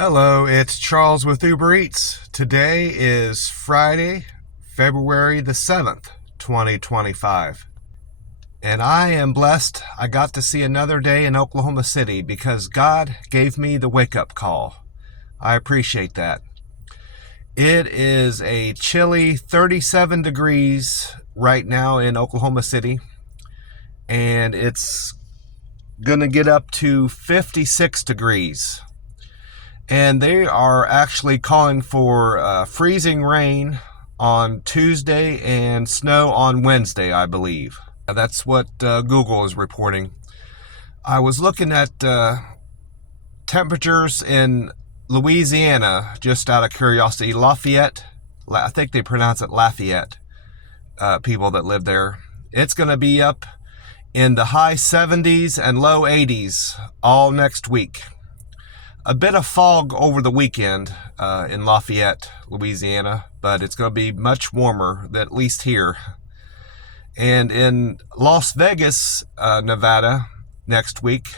Hello, it's Charles with Uber Eats. Today is Friday, February the 7th, 2025. And I am blessed I got to see another day in Oklahoma City because God gave me the wake-up call. I appreciate that. It is a chilly 37 degrees right now in Oklahoma City, and it's going to get up to 56 degrees. And they are actually calling for freezing rain on Tuesday and snow on Wednesday, I believe. That's what Google is reporting. I was looking at temperatures in Louisiana, just out of curiosity. Lafayette, I think they pronounce it Lafayette, people that live there. It's going to be up in the high 70s and low 80s all next week. A bit of fog over the weekend in Lafayette, Louisiana, but it's going to be much warmer, at least here. And in Las Vegas, Nevada, next week,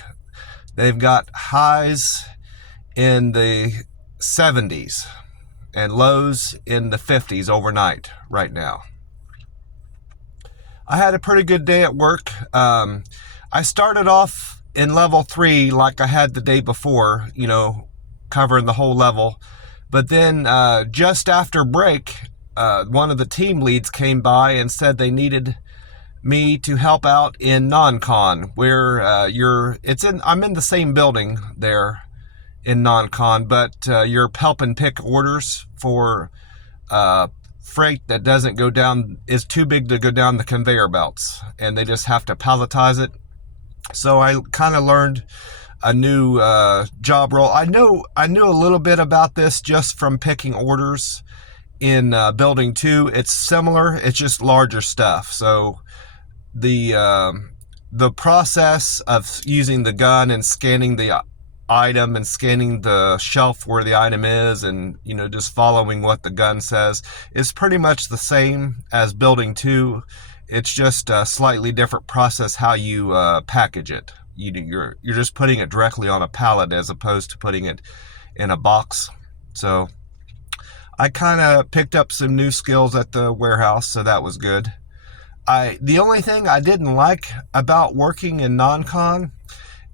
they've got highs in the 70s and lows in the 50s overnight right now. I had a pretty good day at work. I started off in level 3 like I had the day before, covering the whole level. But then just after break, one of the team leads came by and said they needed me to help out in non-con, where I'm in the same building there in non-con, but you're helping pick orders for freight that doesn't go down, is too big to go down the conveyor belts, and they just have to palletize it. So I kind of learned a new job role. I knew a little bit about this just from picking orders in building 2. It's similar, it's just larger stuff. So the process of using the gun and scanning the item and scanning the shelf where the item is, and just following what the gun says, is pretty much the same as building 2. It's just a slightly different process how you package it. You're just putting it directly on a pallet as opposed to putting it in a box. So I kind of picked up some new skills at the warehouse, so that was good. The only thing I didn't like about working in non-con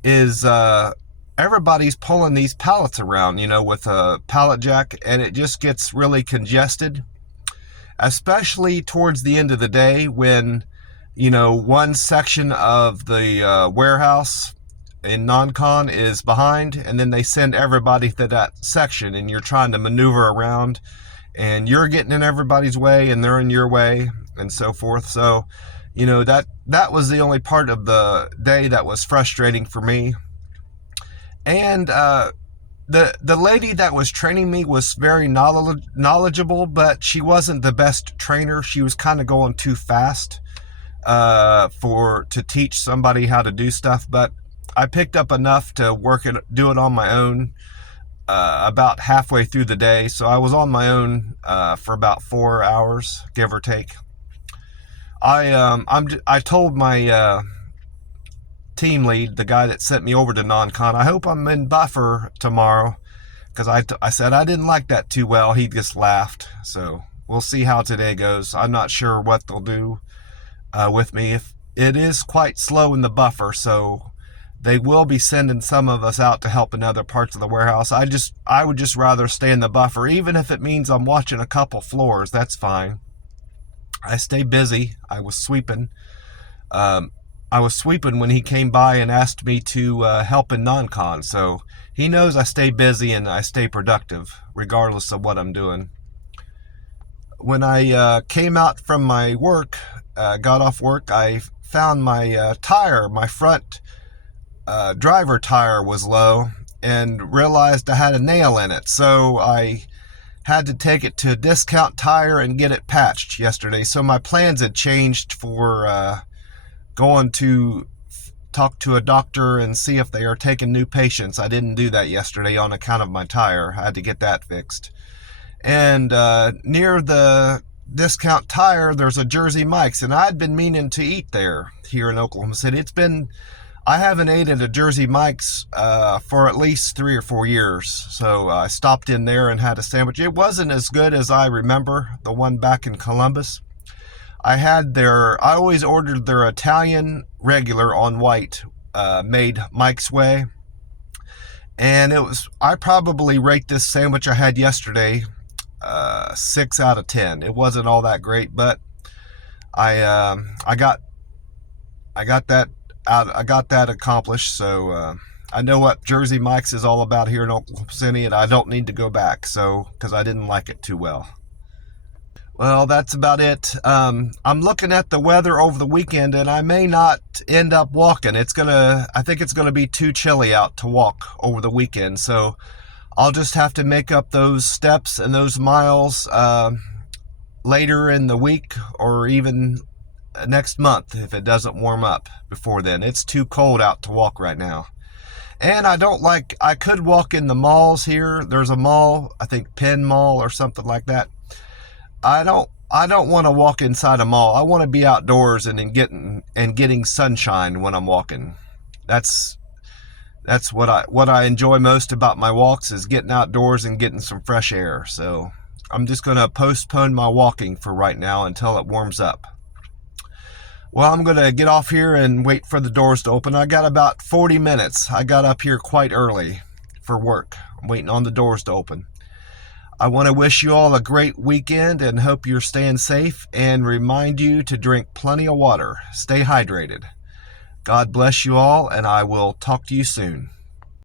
is everybody's pulling these pallets around, with a pallet jack, and it just gets really congested. Especially towards the end of the day when, one section of the warehouse in non-con is behind, and then they send everybody to that section, and you're trying to maneuver around, and you're getting in everybody's way, and they're in your way, and so forth. So, that was the only part of the day that was frustrating for me. And the lady that was training me was very knowledgeable, but she wasn't the best trainer. She was kind of going too fast to teach somebody how to do stuff. But I picked up enough to do it on my own about halfway through the day. So I was on my own for about 4 hours, give or take. I told my team lead, the guy that sent me over to non-con, I hope I'm in buffer tomorrow, because I said I didn't like that too well. He just laughed. So we'll see how today goes. I'm not sure what they'll do with me. If it is quite slow in the buffer, so they will be sending some of us out to help in other parts of the warehouse. I would just rather stay in the buffer, even if it means I'm watching a couple floors. That's fine. I stay busy. I was sweeping when he came by and asked me to help in non-con. So he knows I stay busy and I stay productive regardless of what I'm doing. When I came out from my work, got off work, I found my tire, my front driver tire was low, and realized I had a nail in it. So I had to take it to Discount Tire and get it patched yesterday. So my plans had changed for going to talk to a doctor and see if they are taking new patients. I didn't do that yesterday on account of my tire. I had to get that fixed. And near the Discount Tire, there's a Jersey Mike's, and I'd been meaning to eat there here in Oklahoma City. It's been I haven't ate at a Jersey Mike's for at least 3 or 4 years. So I stopped in there and had a sandwich. It wasn't as good as I remember, the one back in Columbus. I always ordered their Italian regular on white, made Mike's Way. And I probably rate this sandwich I had yesterday 6 out of 10. It wasn't all that great, but I got that accomplished. So I know what Jersey Mike's is all about here in Oklahoma City, and I don't need to go back, because I didn't like it too well. Well, that's about it. I'm looking at the weather over the weekend, and I may not end up walking. I think it's gonna be too chilly out to walk over the weekend, so I'll just have to make up those steps and those miles later in the week, or even next month if it doesn't warm up before then. It's too cold out to walk right now. And I could walk in the malls here. There's a mall, I think Penn Mall or something like that. I don't want to walk inside a mall. I want to be outdoors and getting sunshine when I'm walking. That's what I enjoy most about my walks, is getting outdoors and getting some fresh air. So I'm just going to postpone my walking for right now until it warms up. Well, I'm going to get off here and wait for the doors to open. I got about 40 minutes. I got up here quite early for work. I'm waiting on the doors to open. I want to wish you all a great weekend and hope you're staying safe, and remind you to drink plenty of water. Stay hydrated. God bless you all, and I will talk to you soon.